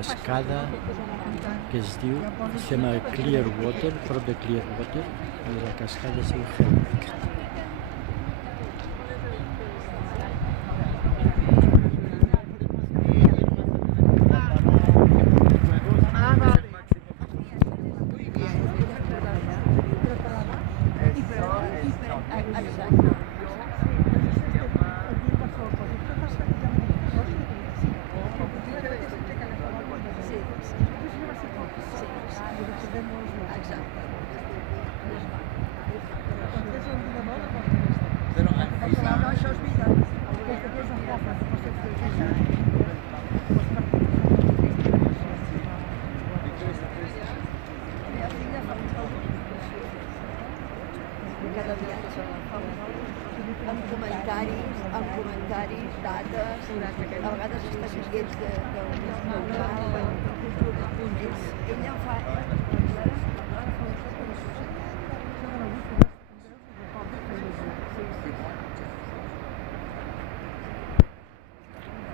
cascada que es diu, se llama Clearwater, prop de Clearwater, i la cascada es diu Hellneck. Cada viatge amb comentaris, dates, a vegades està llets del local,